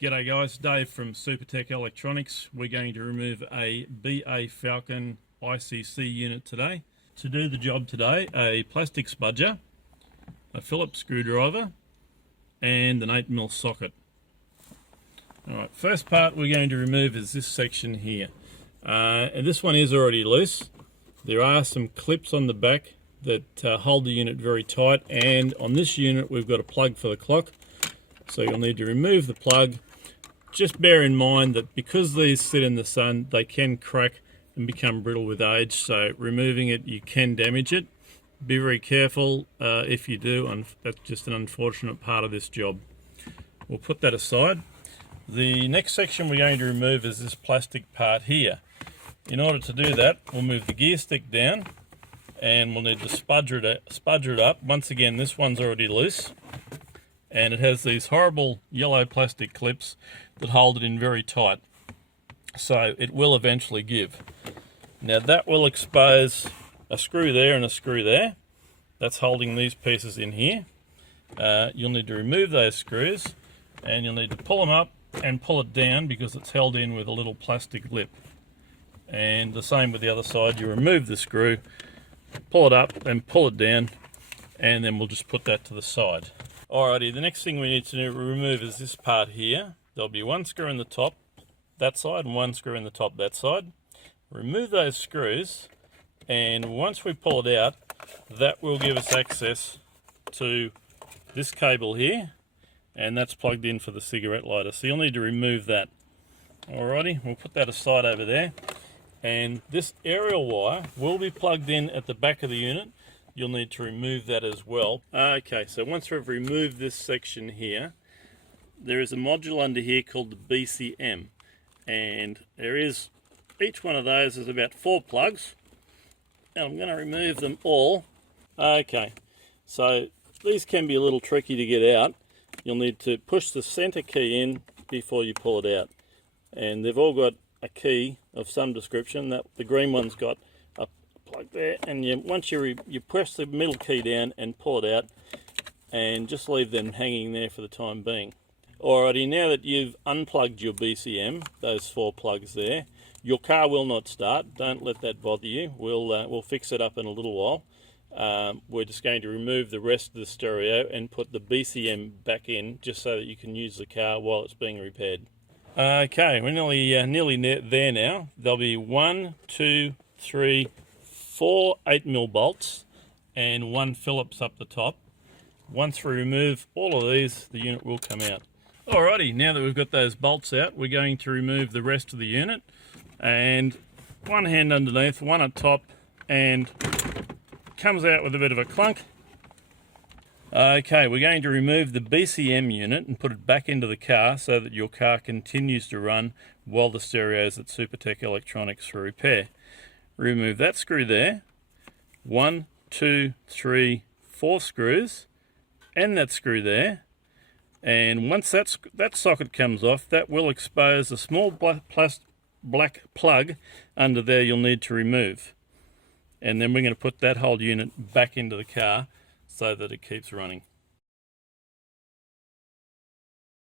G'day guys, Dave from Supertech Electronics. We're going to remove a BA Falcon ICC unit today. To do the job today, a plastic spudger, a Phillips screwdriver and an 8mm socket. Alright, first part we're going to remove is this section here. And this one is already loose. There are some clips on the back that hold the unit very tight, and on this unit we've got a plug for the clock. So you'll need to remove the plug. Just bear in mind that because these sit in the sun, they can crack and become brittle with age, so removing it, you can damage it. Be very careful if you do, and that's just an unfortunate part of this job. We'll put that aside. The next section we're going to remove is this plastic part here. In order to do that, we'll move the gear stick down and we'll need to spudger it up. Once again, this one's already loose, and it has these horrible yellow plastic clips that hold it in very tight, so it will eventually give. Now that will expose a screw there and a screw there. That's holding these pieces in here. You'll need to remove those screws, and you'll need to pull them up and pull it down because it's held in with a little plastic lip. And the same with the other side. You remove the screw, pull it up and pull it down, and then we'll just put that to the side. Alrighty, the next thing we need to remove is this part here. There'll be one screw in the top that side and one screw in the top that side. Remove those screws, and once we pull it out, that will give us access to this cable here, and that's plugged in for the cigarette lighter, so you'll need to remove that. Alrighty, we'll put that aside over there, and this aerial wire will be plugged in at the back of the unit. You'll need to remove that as well. Okay, so once we've removed this section here, there is a module under here called the BCM, and each one of those is about 4 plugs, and I'm going to remove them all. Okay, so these can be a little tricky to get out. You'll need to push the center key in before you pull it out, and they've all got a key of some description. That the green one's got a plug there, and once you press the middle key down and pull it out, and just leave them hanging there for the time being. Alrighty, now that you've unplugged your BCM, those 4 plugs there, your car will not start. Don't let that bother you. We'll fix it up in a little while. We're just going to remove the rest of the stereo and put the BCM back in, just so that you can use the car while it's being repaired. Okay, we're nearly there now. There'll be 1, 2, 3, 4 8mm bolts and 1 Phillips up the top. Once we remove all of these, the unit will come out. Alrighty, now that we've got those bolts out, we're going to remove the rest of the unit, and one hand underneath, one at top, and comes out with a bit of a clunk. Okay, we're going to remove the BCM unit and put it back into the car so that your car continues to run while the stereo's at Supertech Electronics for repair. Remove that screw there, 1, 2, 3, 4 screws, and that screw there. And once that socket comes off, that will expose a small black plug under there you'll need to remove. And then we're going to put that whole unit back into the car so that it keeps running.